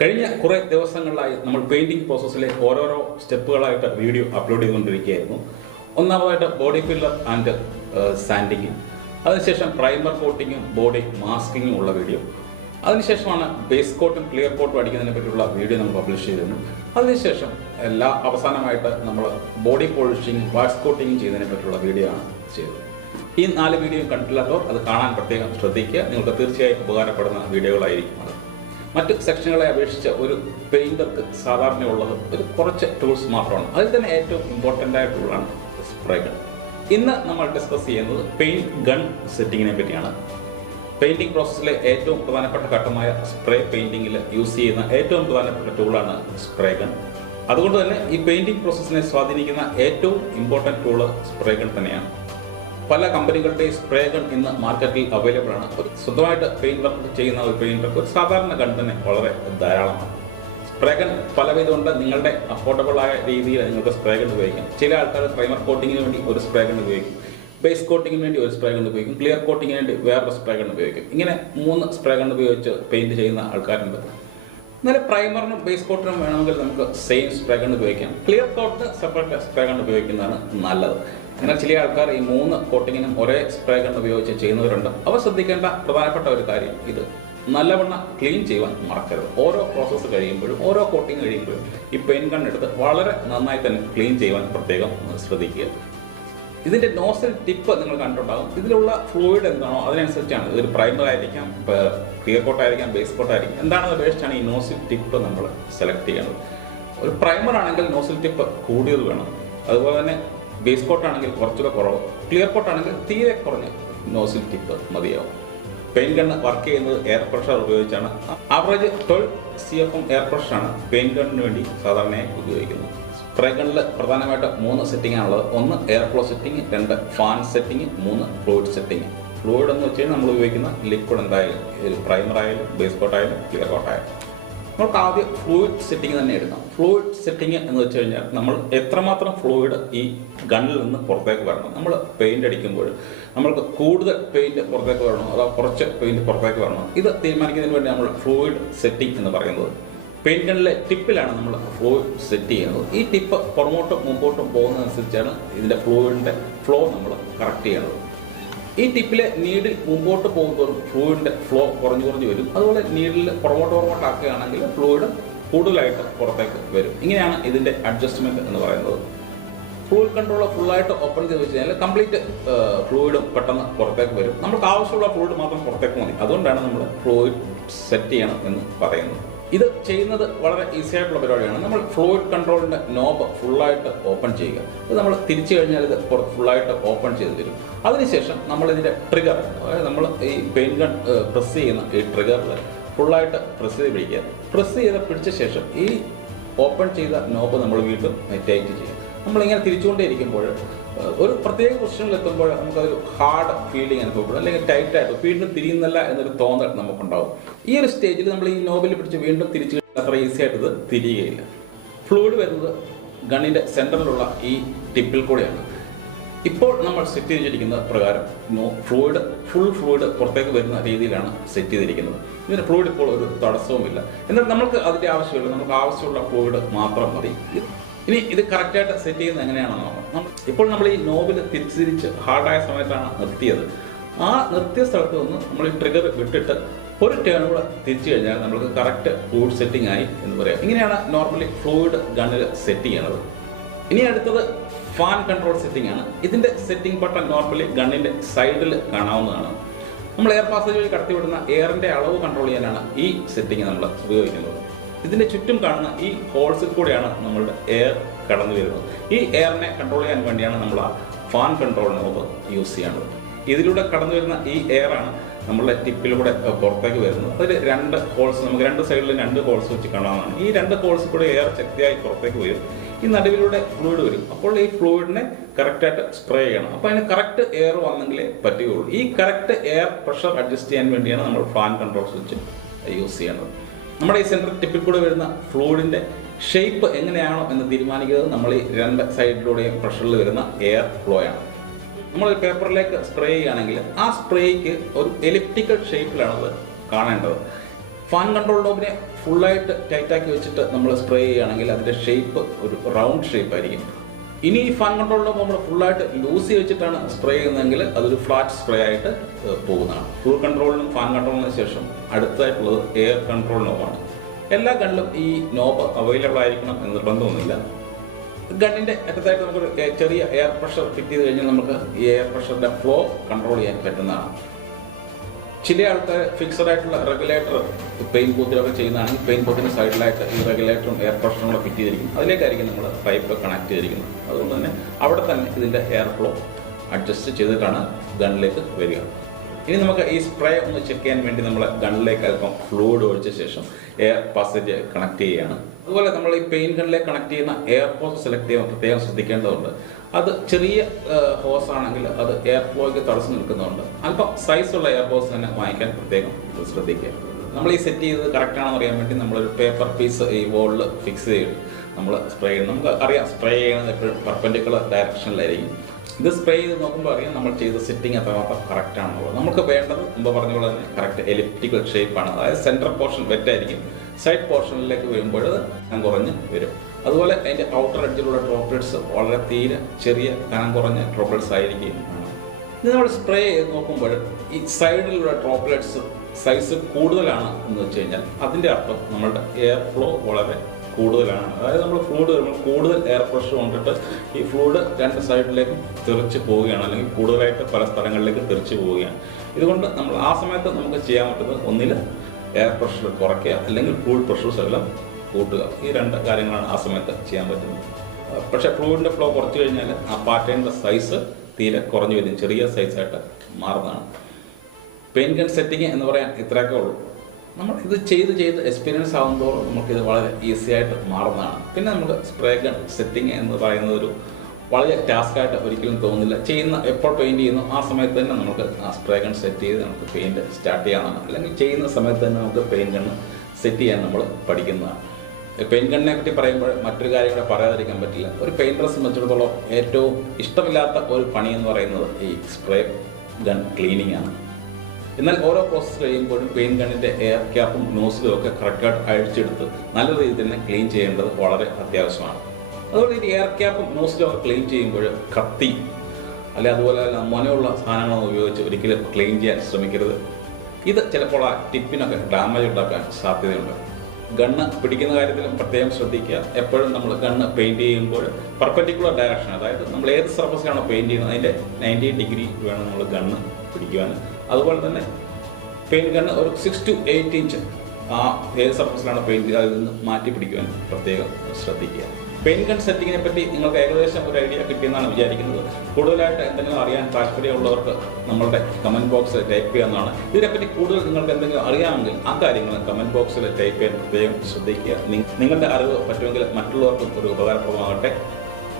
കഴിഞ്ഞ കുറേ ദിവസങ്ങളിലായി നമ്മൾ പെയിന്റിംഗ് പ്രോസസ്സിലെ ഓരോരോ സ്റ്റെപ്പുകളായിട്ട് വീഡിയോ അപ്ലോഡ് ചെയ്തുകൊണ്ടിരിക്കുകയായിരുന്നു. ഒന്നാമതായിട്ട് ബോഡി ഫില്ലർ ആൻഡ് സാൻഡിങ്, അതിനുശേഷം പ്രൈമർ കോട്ടിങ്ങും ബോഡി മാസ്കിങ്ങും ഉള്ള വീഡിയോ, അതിനുശേഷമാണ് ബേസ് കോട്ടും ക്ലിയർ കോട്ടും അടിക്കുന്നതിനെ പറ്റിയുള്ള വീഡിയോ നമ്മൾ പബ്ലിഷ് ചെയ്തിരുന്നു. അതിനുശേഷം അവസാനമായിട്ട് നമ്മൾ ബോഡി പോളിഷിങ് വാക്സ് കോട്ടിങ്ങും ചെയ്യുന്നതിനെ പറ്റിയുള്ള വീഡിയോ ആണ് ചെയ്തത്. ഈ 4 വീഡിയോ കണ്ടിട്ടില്ലാത്തവർ അത് കാണാൻ പ്രത്യേകം ശ്രദ്ധിക്കുക. നിങ്ങൾക്ക് തീർച്ചയായും ഉപകാരപ്പെടുന്ന വീഡിയോകളായിരിക്കും അത്. മറ്റ് സെക്ഷനുകളെ അപേക്ഷിച്ച് ഒരു പെയിന്റർക്ക് സാധാരണയുള്ളത് ഒരു കുറച്ച് ടൂൾസ് മാത്രമാണ്. അതിൽ തന്നെ ഏറ്റവും ഇമ്പോർട്ടൻ്റ് ആയ ടൂളാണ് സ്പ്രേ ഗൺ. ഇന്ന് നമ്മൾ ഡിസ്കസ് ചെയ്യുന്നത് പെയിന്റ് ഗൺ സെറ്റിങ്ങിനെ പറ്റിയാണ്. പെയിന്റിംഗ് പ്രോസസ്സിലെ ഏറ്റവും പ്രധാനപ്പെട്ട ഘട്ടമായ സ്പ്രേ പെയിന്റിങ്ങിൽ യൂസ് ചെയ്യുന്ന ഏറ്റവും പ്രധാനപ്പെട്ട ടൂളാണ് സ്പ്രേ ഗൺ. അതുകൊണ്ട് തന്നെ ഈ പെയിന്റിംഗ് പ്രോസസ്സിനെ സ്വാധീനിക്കുന്ന ഏറ്റവും ഇമ്പോർട്ടൻറ്റ് ടൂള് സ്പ്രേ ഗൺ തന്നെയാണ്. പല കമ്പനികളുടെയും സ്പ്രേ ഗൺ ഇന്ന് മാർക്കറ്റിൽ അവൈലബിൾ ആണ്. സ്വന്തമായിട്ട് പെയിന്റ് വർക്ക് ചെയ്യുന്ന ഒരു പെയിന്റർക്ക് ഒരു സാധാരണ ഗൺ തന്നെ വളരെ ധാരാളമാണ്. സ്പ്രേ ഗൺ പലവിധമുണ്ട്. നിങ്ങളുടെ അഫോർഡബിൾ ആയ രീതിയിൽ നിങ്ങൾക്ക് സ്പ്രേ ഗൺ ഉപയോഗിക്കാം. ചില ആൾക്കാർ പ്രൈമർ കോട്ടിങ്ങിന് വേണ്ടി ഒരു സ്പ്രേ ഗൺ ഉപയോഗിക്കും, ബേസ് കോട്ടിങ്ങിന് വേണ്ടി ഒരു സ്പ്രേ ഗൺ ഉപയോഗിക്കും, ക്ലിയർ കോട്ടിങ്ങിന് വേണ്ടി വേറൊരു സ്പ്രേ ഗൺ ഉപയോഗിക്കും. ഇങ്ങനെ 3 സ്പ്രേ ഗൺ ഉപയോഗിച്ച് പെയിന്റ് ചെയ്യുന്ന ആൾക്കാരുണ്ട്. എന്നാലും പ്രൈമറിനും ബേസ് കോട്ടിനും വേണമെങ്കിൽ നമുക്ക് സെയിം സ്പ്രേ ഗൺ ഉപയോഗിക്കാം. ക്ലിയർ കോട്ടിന് സെപ്പറേറ്റ് സ്പ്രേ ഗൺ ഉപയോഗിക്കുന്നതാണ് നല്ലത്. എന്നാൽ ചില ആൾക്കാർ ഈ 3 കോട്ടിങ്ങിനും ഒരേ സ്പ്രേ ഗൺ ഉപയോഗിച്ച് ചെയ്യുന്നവരുണ്ട്. അവർ ശ്രദ്ധിക്കേണ്ട പ്രധാനപ്പെട്ട ഒരു കാര്യം, ഇത് നല്ലവണ്ണം ക്ലീൻ ചെയ്യുവാൻ മറക്കരുത്. ഓരോ പ്രോസസ്സ് കഴിയുമ്പോഴും ഓരോ കോട്ടിങ് കഴിയുമ്പോഴും ഈ പെയിന്റ് ഗൺ എടുത്ത് വളരെ നന്നായി തന്നെ ക്ലീൻ ചെയ്യുവാൻ പ്രത്യേകം ശ്രദ്ധിക്കുക. ഇതിന്റെ നോസൽ ടിപ്പ് നിങ്ങൾ കണ്ടിട്ടുണ്ടാകും. ഇതിലുള്ള ഫ്ലൂയിഡ് എന്താണോ അതിനനുസരിച്ചാണ്. ഇതൊരു പ്രൈമർ ആയിരിക്കാം, ക്ലിയർ കോട്ട് ആയിരിക്കാം, ബേസ് കോട്ട് ആയിരിക്കും, എന്താണെന്ന് ഉപയോഗിച്ചാണ് ഈ നോസിൽ ടിപ്പ് നമ്മൾ സെലക്ട് ചെയ്യുന്നത്. ഒരു പ്രൈമർ ആണെങ്കിൽ നോസിൽ ടിപ്പ് കൂടിയത് വേണം. അതുപോലെ തന്നെ ബേസ് കോട്ട് ആണെങ്കിൽ കുറച്ചുകൂടെ കുറവ്, ക്ലിയർ കോട്ട് ആണെങ്കിൽ തീരെ കുറഞ്ഞ നോസിൽ ടിപ്പ് മതിയാവും. പെയിന്റ് ഗണ്ണ് വർക്ക് ചെയ്യുന്നത് എയർ പ്രഷർ ഉപയോഗിച്ചാണ്. ആവറേജ് 12 CFM എയർ പ്രഷറാണ് പെയിന്റ് ഗണ്ണിന് വേണ്ടി സാധാരണയായി ഉപയോഗിക്കുന്നത്. സ്പ്രേ ഗണ്ണിൽ പ്രധാനമായിട്ട് 3 സെറ്റിംഗ് ആണുള്ളത്. 1 air flow setting, 2 fan setting, 3 fluid setting. Fluid എന്ന് വെച്ച് കഴിഞ്ഞാൽ നമ്മൾ ഉപയോഗിക്കുന്ന ലിക്വിഡ് എന്തായാലും, പ്രൈമർ ആയാലും ബേസ് കോട്ട് ആയാലും ക്ലിയർ കോട്ട് ആയാലും. നമുക്ക് ആദ്യം ഫ്ലൂയിഡ് സെറ്റിംഗ് തന്നെ എടുക്കാം. ഫ്ലൂയിഡ് സെറ്റിംഗ് എന്ന് വെച്ച് കഴിഞ്ഞാൽ നമ്മൾ എത്രമാത്രം ഫ്ലൂയിഡ് ഈ ഗണ്ണിൽ നിന്ന് പുറത്തേക്ക് വരണം. നമ്മൾ പെയിന്റ് അടിക്കുമ്പോൾ നമ്മൾക്ക് കൂടുതൽ പെയിന്റ് പുറത്തേക്ക് വരണോ അതോ കുറച്ച് പെയിന്റ് പുറത്തേക്ക് വരണോ, ഇത് തീരുമാനിക്കുന്നതിന് വേണ്ടി നമ്മൾ ഫ്ലൂയിഡ് സെറ്റിംഗ് എന്ന് പറയുന്നത്. പെയിന്റ് ഗണ്ണിലെ ടിപ്പിലാണ് നമ്മൾ ഫ്ലൂയിഡ് സെറ്റ് ചെയ്യുന്നത്. ഈ ടിപ്പ് പുറമോട്ടും മുമ്പോട്ടും പോകുന്നതനുസരിച്ചാണ് ഇതിൻ്റെ ഫ്ലൂയിഡിൻ്റെ ഫ്ലോ നമ്മൾ കറക്റ്റ് ചെയ്യുന്നത്. ഈ ടിപ്പിലെ നീഡിൽ മുമ്പോട്ട് പോകുമ്പോൾ ഫ്ലൂയിഡിൻ്റെ ഫ്ലോ കുറഞ്ഞു വരും. അതുപോലെ നീഡിൽ പുറമോട്ടാക്കുകയാണെങ്കിൽ ഫ്ലൂയിഡ് കൂടുതലായിട്ട് പുറത്തേക്ക് വരും. ഇങ്ങനെയാണ് ഇതിൻ്റെ അഡ്ജസ്റ്റ്മെൻറ്റ് എന്ന് പറയുന്നത്. ഫ്ലൂയിഡ് കൺട്രോളർ ഫുള്ളായിട്ട് ഓപ്പൺ ചെയ്ത് വെച്ച് കഴിഞ്ഞാൽ കംപ്ലീറ്റ് ഫ്ലൂയിഡും പെട്ടെന്ന് പുറത്തേക്ക് വരും. നമുക്ക് ആവശ്യമുള്ള ഫ്ലൂയിഡ് മാത്രം പുറത്തേക്ക് മതി. അതുകൊണ്ടാണ് നമ്മൾ ഫ്ലൂയിഡ് സെറ്റ് ചെയ്യണം എന്ന് പറയുന്നത്. ഇത് ചെയ്യുന്നത് വളരെ ഈസി ആയിട്ടുള്ള പരിപാടിയാണ്. നമ്മൾ ഫ്ലൂയിഡ് കൺട്രോളിൻ്റെ നോബ് ഫുള്ളായിട്ട് ഓപ്പൺ ചെയ്യുക. ഇത് നമ്മൾ തിരിച്ചു കഴിഞ്ഞാൽ ഇത് ഫുള്ളായിട്ട് ഓപ്പൺ ചെയ്ത് തരും. അതിനുശേഷം നമ്മൾ ഇതിൻ്റെ ട്രിഗർ, അതായത് നമ്മൾ ഈ പെയിന്റ് ഗൺ പ്രസ് ചെയ്യുന്ന ഈ ട്രിഗറിൽ ഫുള്ളായിട്ട് പ്രസ് ചെയ്ത് പിടിക്കുക. പ്രസ് ചെയ്ത് പിടിച്ച ശേഷം ഈ ഓപ്പൺ ചെയ്ത നോബ് നമ്മൾ വീണ്ടും ടൈറ്റ് ചെയ്യുക. നമ്മളിങ്ങനെ തിരിച്ചുകൊണ്ടേയിരിക്കുമ്പോൾ ഒരു പ്രത്യേക പൊസിഷനിൽ എത്തുമ്പോൾ നമുക്കൊരു ഹാർഡ് ഫീലിംഗ് അനുഭവപ്പെടും, അല്ലെങ്കിൽ ടൈറ്റായിട്ട് വീണ്ടും തിരിയുന്നില്ല എന്നൊരു തോന്നൽ നമുക്കുണ്ടാവും. ഈ ഒരു സ്റ്റേജിൽ നമ്മൾ ഈ നോബിൽ പിടിച്ച് വീണ്ടും തിരിച്ച് അത്ര ഈസി ആയിട്ട് ഇത് തിരിയുകയില്ല. ഫ്ലൂയിഡ് വരുന്നത് ഗണ്ണിൻ്റെ സെൻറ്ററിലുള്ള ഈ ടിപ്പിൽ കൂടെയാണ്. ഇപ്പോൾ നമ്മൾ സെറ്റ് ചെയ്തിരിക്കുന്ന പ്രകാരം ഫുൾ ഫ്ലൂയിഡ് പുറത്തേക്ക് വരുന്ന രീതിയിലാണ് സെറ്റ് ചെയ്തിരിക്കുന്നത്. ഇതിന് ഫ്ലൂയിഡ് ഇപ്പോൾ ഒരു തടസ്സവുമില്ല. എന്നാൽ നമുക്ക് അതിൻ്റെ ആവശ്യമില്ല. നമുക്ക് ആവശ്യമുള്ള ഫ്ലൂയിഡ് മാത്രം മതി. ഇനി ഇത് കറക്റ്റായിട്ട് സെറ്റ് ചെയ്യുന്നത് എങ്ങനെയാണെന്ന് നോക്കാം. ഇപ്പോൾ നമ്മൾ ഈ നോബിൽ തിരിച്ച് ഹാർഡായ സമയത്താണ് നിർത്തിയത്. ആ നിർത്തിയ സ്ഥലത്ത് നിന്ന് നമ്മൾ ഈ ട്രിഗർ വിട്ടിട്ട് ഒരു ടേൺ കൂടെ തിരിച്ചു കഴിഞ്ഞാൽ നമുക്ക് കറക്റ്റ് ഫ്ലൂയിഡ് സെറ്റിംഗ് ആയി എന്ന് പറയാം. ഇങ്ങനെയാണ് നോർമലി ഫ്ലൂയിഡ് ഗണ്ണിൽ സെറ്റ് ചെയ്യണത്. ഇനി അടുത്തത് ഫാൻ കൺട്രോൾ സെറ്റിംഗ് ആണ്. ഇതിൻ്റെ സെറ്റിംഗ് ബട്ടൺ നോർമലി ഗണ്ണിൻ്റെ സൈഡിൽ കാണാവുന്നതാണ്. നമ്മൾ എയർ പാസേജ് വഴി കടത്തിവിടുന്ന എയറിൻ്റെ അളവ് കൺട്രോൾ ചെയ്യാനാണ് ഈ സെറ്റിംഗ് നമ്മൾ ഉപയോഗിക്കുന്നത്. ഇതിൻ്റെ ചുറ്റും കാണുന്ന ഈ ഹോൾസിൽ കൂടെയാണ് നമ്മളുടെ എയർ കടന്നു വരുന്നത്. ഈ എയറിനെ കൺട്രോൾ ചെയ്യാൻ വേണ്ടിയാണ് നമ്മൾ ആ ഫാൻ കൺട്രോൾ നോബ് യൂസ് ചെയ്യേണ്ടത്. ഇതിലൂടെ കടന്നു വരുന്ന ഈ എയറാണ് നമ്മളുടെ ടിപ്പിലൂടെ പുറത്തേക്ക് വരുന്നത്. അതിൽ 2 ഹോൾസ്, നമുക്ക് 2 സൈഡിലും 2 ഹോൾസ് വെച്ച് കാണാവുന്നതാണ്. ഈ 2 ഹോൾസിൽ കൂടെ എയർ ശക്തിയായി പുറത്തേക്ക് വരും. ഈ നടുവിലൂടെ ഫ്ലൂയിഡ് വരും. അപ്പോൾ ഈ ഫ്ലൂയിഡിനെ കറക്റ്റായിട്ട് സ്പ്രേ ചെയ്യണം. അപ്പോൾ അതിന് കറക്റ്റ് എയർ വന്നെങ്കിലേ പറ്റുകയുള്ളൂ. ഈ കറക്റ്റ് എയർ പ്രഷർ അഡ്ജസ്റ്റ് ചെയ്യാൻ വേണ്ടിയാണ് നമ്മൾ ഫാൻ കൺട്രോൾ സ്വിച്ച് യൂസ് ചെയ്യുന്നത്. നമ്മുടെ ഈ സെൻട്രൽ ടിപ്പിൽ കൂടെ വരുന്ന ഫ്ലൂയിഡിൻ്റെ ഷേപ്പ് എങ്ങനെയാണോ എന്ന് തീരുമാനിക്കുന്നത് നമ്മൾ ഈ 2 സൈഡിലൂടെയും പ്രഷറിൽ വരുന്ന എയർ ഫ്ലോ ആണ്. നമ്മൾ പേപ്പറിലേക്ക് സ്പ്രേ ചെയ്യുകയാണെങ്കിൽ ആ സ്പ്രേക്ക് ഒരു എലിപ്റ്റിക്കൽ ഷേപ്പിലാണ് അത് കാണേണ്ടത്. ഫാൻ കൺട്രോൾ നോബിനെ ഫുള്ളായിട്ട് ടൈറ്റാക്കി വെച്ചിട്ട് നമ്മൾ സ്പ്രേ ചെയ്യുകയാണെങ്കിൽ അതിൻ്റെ ഷേപ്പ് ഒരു റൗണ്ട് ഷേപ്പ് ആയിരിക്കും. ഇനി ഈ ഫാൻ കൺട്രോളിൽ നമ്മൾ ഫുള്ളായിട്ട് ലൂസി വെച്ചിട്ടാണ് സ്പ്രേ ചെയ്യുന്നതെങ്കിൽ അതൊരു ഫ്ലാറ്റ് സ്പ്രേ ആയിട്ട് പോകുന്നതാണ്. ക്രൂസ് കൺട്രോളിനും ഫാൻ കൺട്രോളിന് ശേഷം അടുത്തായിട്ടുള്ളത് എയർ കൺട്രോൾ നോബാണ്. എല്ലാ ഗണ്ണിലും ഈ നോബ് അവൈലബിൾ ആയിരിക്കണം എന്ന് നിർബന്ധമൊന്നുമില്ല. ഗണ്ണിൻ്റെ അറ്റത്തായിട്ട് നമുക്കൊരു ചെറിയ എയർ പ്രഷർ ഫിറ്റ് ചെയ്ത് കഴിഞ്ഞാൽ നമുക്ക് ഈ എയർ പ്രഷറിൻ്റെ ഫ്ലോ കൺട്രോൾ ചെയ്യാൻ പറ്റുന്നതാണ്. ചില ആൾക്കാർ ഫിക്സഡ് ആയിട്ടുള്ള റെഗുലേറ്റർ പെയിൻ ബൂത്തിലൊക്കെ ചെയ്യുന്നതാണെങ്കിൽ പെയിൻ ബൂത്തിൻ്റെ സൈഡിലായിട്ട് ഈ റെഗുലേറ്ററും എയർ പ്രഷറും കൂടെ ഫിറ്റ് ചെയ്തിരിക്കും. അതിലേക്കായിരിക്കും നമ്മൾ പൈപ്പ് കണക്ട് ചെയ്തിരിക്കുന്നത്. അതുകൊണ്ട് തന്നെ അവിടെ തന്നെ ഇതിൻ്റെ എയർ ഫ്ലോ അഡ്ജസ്റ്റ് ചെയ്തിട്ടാണ് ഗണ്ണിലേക്ക് വരിക. ഇനി നമുക്ക് ഈ സ്പ്രേ ഒന്ന് ചെക്ക് ചെയ്യാൻ വേണ്ടി നമ്മൾ ഗണ്ണിലേക്ക് അല്പം ഫ്ലൂയിഡ് ഒഴിച്ച ശേഷം എയർ പാസേജ് കണക്ട് ചെയ്യുകയാണ്. അതുപോലെ നമ്മൾ ഈ പെയിൻ ഗണ്ണിലേക്ക് കണക്ട് ചെയ്യുന്ന എയർ ഹോസ് സെലക്ട് ചെയ്യുമ്പോൾ പ്രത്യേകം ശ്രദ്ധിക്കേണ്ടതുണ്ട്. അത് ചെറിയ ഹോസ് ആണെങ്കിൽ അത് എയർ ഫ്ലോയ്ക്ക് തടസ്സം നിൽക്കുന്നുണ്ട്. അല്പം സൈസുള്ള എയർ ഹോസ് തന്നെ വാങ്ങിക്കാൻ പ്രത്യേകം ശ്രദ്ധിക്കുക. നമ്മൾ ഈ സെറ്റ് ചെയ്തത് കറക്റ്റ് ആണെന്ന് അറിയാൻ വേണ്ടി നമ്മളൊരു പേപ്പർ പീസ് ഈ വോളിൽ ഫിക്സ് ചെയ്ത് നമ്മൾ സ്പ്രേ ചെയ്യുന്നത്. നമുക്ക് അറിയാം സ്പ്രേ ചെയ്യുന്നത് എപ്പോഴും പെർപെൻഡിക്കുലർ ഡയറക്ഷനിലായിരിക്കും. ഇത് സ്പ്രേ ചെയ്ത് നോക്കുമ്പോൾ അറിയാം നമ്മൾ ചെയ്ത സെറ്റിംഗ് എത്രമാത്രം കറക്റ്റ് ആണെന്നുള്ളത്. നമുക്ക് വേണ്ടത് മുമ്പ് പറഞ്ഞ പോലെ തന്നെ കറക്റ്റ് എലിപ്റ്റിക്കൽ ഷേപ്പാണ്. അതായത് സെൻട്രൽ പോർഷൻ വെറ്റായിരിക്കും, സൈഡ് പോർഷനിലേക്ക് വരുമ്പോൾ കനം കുറഞ്ഞ് വരും. അതുപോലെ അതിൻ്റെ ഔട്ടർ എഡ്ജിലുള്ള ഡ്രോപ്ലെറ്റ്സ് വളരെ തീരെ ചെറിയ കനം കുറഞ്ഞ ഡ്രോപ്ലെറ്റ്സ് ആയിരിക്കും. ഇത് നമ്മൾ സ്പ്രേ ചെയ്ത് നോക്കുമ്പോൾ ഈ സൈഡിലുള്ള ഡ്രോപ്ലെറ്റ്സ് സൈസ് കൂടുതലാണ് എന്ന് വെച്ച് കഴിഞ്ഞാൽ അതിൻ്റെ അർത്ഥം നമ്മളുടെ എയർ ഫ്ലോ വളരെ കൂടുതലാണ്. അതായത് നമ്മൾ കൂടുതൽ എയർ പ്രഷർ കൊണ്ടിട്ട് ഈ ഫ്ലൂയിഡ് രണ്ട് സൈഡിലേക്കും തെറിച്ച് പോവുകയാണ്, അല്ലെങ്കിൽ കൂടുതലായിട്ട് പല സ്ഥലങ്ങളിലേക്കും തെറിച്ച് പോവുകയാണ്. ഇതുകൊണ്ട് നമ്മൾ ആ സമയത്ത് നമുക്ക് ചെയ്യാൻ പറ്റുന്നത് ഒന്നിൽ എയർ പ്രഷർ കുറയ്ക്കുക, അല്ലെങ്കിൽ ഫ്ലൂയിഡ് പ്രഷേഴ്സ് എല്ലാം കൂട്ടുക. ഈ രണ്ട് കാര്യങ്ങളാണ് ആ സമയത്ത് ചെയ്യാൻ പറ്റുന്നത്. പക്ഷേ ഫ്ലൂയിഡിൻ്റെ ഫ്ലോ കുറച്ച് കഴിഞ്ഞാൽ ആ പാറ്റേണിൻ്റെ സൈസ് തീരെ കുറഞ്ഞു വരും, ചെറിയ സൈസായിട്ട് മാറുന്നതാണ്. പെയിൻ ഗൺ സെറ്റിങ് എന്ന് പറയാൻ ഇത്രയൊക്കെ ഉള്ളൂ. നമ്മൾ ഇത് ചെയ്ത് എക്സ്പീരിയൻസ് ആകുമ്പോഴും നമുക്കിത് വളരെ ഈസി ആയിട്ട് മാറുന്നതാണ്. പിന്നെ നമുക്ക് സ്പ്രേ ഗൺ സെറ്റിങ് എന്ന് പറയുന്നത് ഒരു വളരെ ടാസ്ക്കായിട്ട് ഒരിക്കലും തോന്നുന്നില്ല. എപ്പോൾ പെയിൻറ്റ് ചെയ്യുന്നു ആ സമയത്ത് തന്നെ നമുക്ക് ആ സ്പ്രേ ഗൺ സെറ്റ് ചെയ്ത് നമുക്ക് പെയിൻറ്റ് സ്റ്റാർട്ട് ചെയ്യാവുന്നതാണ്. അല്ലെങ്കിൽ ചെയ്യുന്ന സമയത്ത് തന്നെ നമുക്ക് പെയിൻ ഗണ്ണ് സെറ്റ് ചെയ്യാൻ നമ്മൾ പഠിക്കുന്നതാണ്. പെയിൻ ഗണ്ണിനെ പറ്റി പറയുമ്പോൾ മറ്റൊരു കാര്യം കൂടെ പറയാതിരിക്കാൻ പറ്റില്ല. ഒരു പെയിൻറ്ററെ സംബന്ധിച്ചിടത്തോളം ഏറ്റവും ഇഷ്ടമില്ലാത്ത ഒരു പണി എന്ന് പറയുന്നത് ഈ സ്പ്രേ ഗൺ ക്ലീനിങ് ആണ്. എന്നാൽ ഓരോ പ്രോസസ്സ് കഴിയുമ്പോഴും പെയിൻ ഗണ്ണിൻ്റെ എയർ ക്യാപ്പും നോസിലും ഒക്കെ കറക്റ്റായിട്ട് അഴിച്ചെടുത്ത് നല്ല രീതിയിൽ തന്നെ ക്ലീൻ ചെയ്യേണ്ടത് വളരെ അത്യാവശ്യമാണ്. അതുപോലെ ഈ എയർ ക്യാപ്പും നോസിലും ഒക്കെ ക്ലീൻ ചെയ്യുമ്പോൾ കത്തി അല്ലെ അതുപോലെ തന്നെ മൊനയുള്ള സാധനങ്ങളൊന്നും ഉപയോഗിച്ച് ഒരിക്കലും ക്ലീൻ ചെയ്യാൻ ശ്രമിക്കരുത്. ഇത് ചിലപ്പോൾ ആ ടിപ്പിനൊക്കെ ഡാമേജ് ഉണ്ടാക്കാൻ സാധ്യതയുണ്ട്. ഗണ്ണ് പിടിക്കുന്ന കാര്യത്തിലും പ്രത്യേകം ശ്രദ്ധിക്കുക. എപ്പോഴും നമ്മൾ ഗണ്ണ് പെയിൻറ്റ് ചെയ്യുമ്പോൾ പെർപെൻഡിക്കുലർ ഡയറക്ഷൻ, അതായത് നമ്മൾ ഏത് സർഫസിലാണോ പെയിൻറ്റ് ചെയ്യുന്നത് അതിൻ്റെ 90 ഡിഗ്രി വേണം നമ്മൾ ഗണ്ണ് പിടിക്കുവാൻ. അതുപോലെ തന്നെ പെയിൻറ്റ് ഗണ്ണ് ഒരു 6 to 8 ഇഞ്ച് ആ ഏത് സർഫസിലാണ് പെയിൻറ്റ് അതിൽ നിന്ന് മാറ്റി പിടിക്കുവാൻ പ്രത്യേകം ശ്രദ്ധിക്കുക. പെയിൻ ഗൺ സെറ്റിങ്ങിനെ പറ്റി നിങ്ങൾക്ക് ഏകദേശം ഒരു ഐഡിയ കിട്ടിയെന്നാണ് വിചാരിക്കുന്നത്. കൂടുതലായിട്ട് എന്തെങ്കിലും അറിയാൻ താല്പര്യമുള്ളവർക്ക് നമ്മളുടെ കമൻറ്റ് ബോക്സിൽ ടൈപ്പ് ചെയ്യാവുന്നതാണ്. ഇതിനെപ്പറ്റി കൂടുതൽ നിങ്ങൾക്ക് എന്തെങ്കിലും അറിയാമെങ്കിൽ ആ കാര്യങ്ങൾ കമൻറ്റ് ബോക്സിൽ ടൈപ്പ് ചെയ്യാൻ പ്രത്യേകം ശ്രദ്ധിക്കുക. നിങ്ങളുടെ അറിവ് പറ്റുമെങ്കിൽ മറ്റുള്ളവർക്കും ഒരു ഉപകാരപ്രദമാകട്ടെ.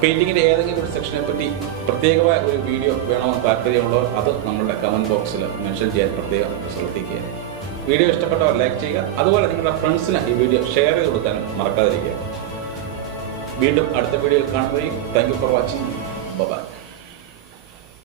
പെയിൻറ്റിങ്ങിൻ്റെ ഏതെങ്കിലും ഒരു സെക്ഷനെ പറ്റി പ്രത്യേകമായ ഒരു വീഡിയോ വേണമെന്ന് താല്പര്യമുള്ളവർ അത് നമ്മളുടെ കമൻറ്റ് ബോക്സിൽ മെൻഷൻ ചെയ്യാൻ പ്രത്യേകം ശ്രദ്ധിക്കുക. വീഡിയോ ഇഷ്ടപ്പെട്ടവർ ലൈക്ക് ചെയ്യുക. അതുപോലെ നിങ്ങളുടെ ഫ്രണ്ട്സിന് ഈ വീഡിയോ ഷെയർ ചെയ്ത് കൊടുക്കാനും മറക്കാതിരിക്കുക. വീണ്ടും അടുത്ത വീഡിയോയിൽ കാണുകയും thank you for watching. By.